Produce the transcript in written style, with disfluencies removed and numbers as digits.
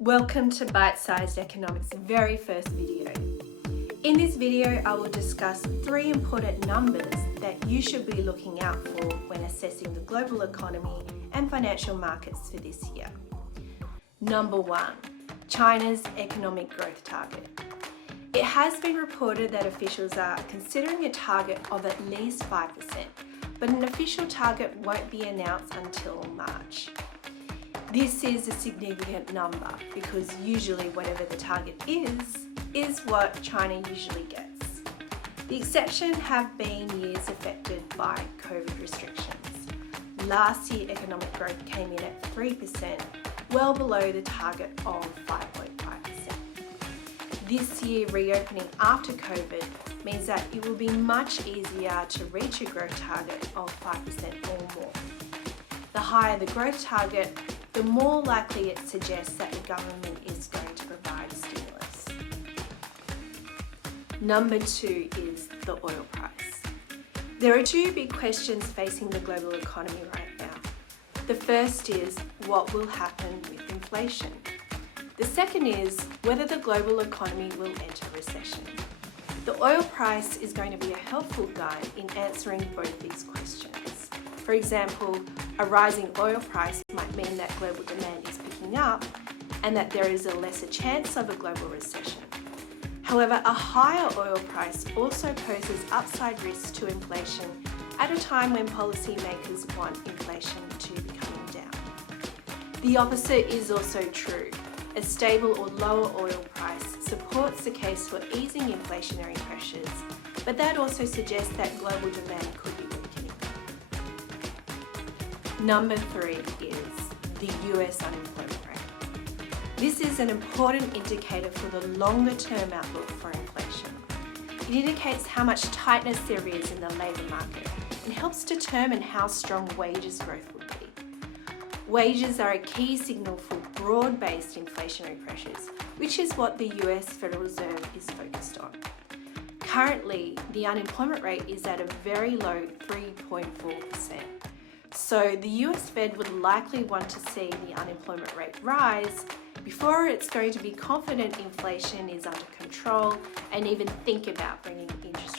Welcome to Bite-Sized Economics' very first video. In this video, I will discuss 3 important numbers that you should be looking out for when assessing the global economy and financial markets for this year. Number 1, China's economic growth target. It has been reported that officials are considering a target of at least 5%, but an official target won't be announced until March. This is a significant number because usually whatever the target is what China usually gets. The exception have been years affected by COVID restrictions. Last year economic growth came in at 3%, well below the target of 5.5%. This year reopening after COVID means that it will be much easier to reach a growth target of 5% or more. The higher the growth target, the more likely it suggests that the government is going to provide stimulus. Number 2 is the oil price. There are 2 big questions facing the global economy right now. The first is what will happen with inflation. The second is whether the global economy will enter recession. The oil price is going to be a helpful guide in answering both these questions. For example, a rising oil price might mean that global demand is picking up and that there is a lesser chance of a global recession. However, a higher oil price also poses upside risks to inflation at a time when policymakers want inflation to be coming down. The opposite is also true. A stable or lower oil price supports the case for easing inflationary pressures, but that also suggests that global demand could be weakening. Number 3 is the US unemployment rate. This is an important indicator for the longer-term outlook for inflation. It indicates how much tightness there is in the labour market and helps determine how strong wages growth will be. Wages are a key signal for broad-based inflationary pressures, which is what the US Federal Reserve is focused on. Currently, the unemployment rate is at a very low 3.4%. So the US Fed would likely want to see the unemployment rate rise before it's going to be confident inflation is under control and even think about bringing interest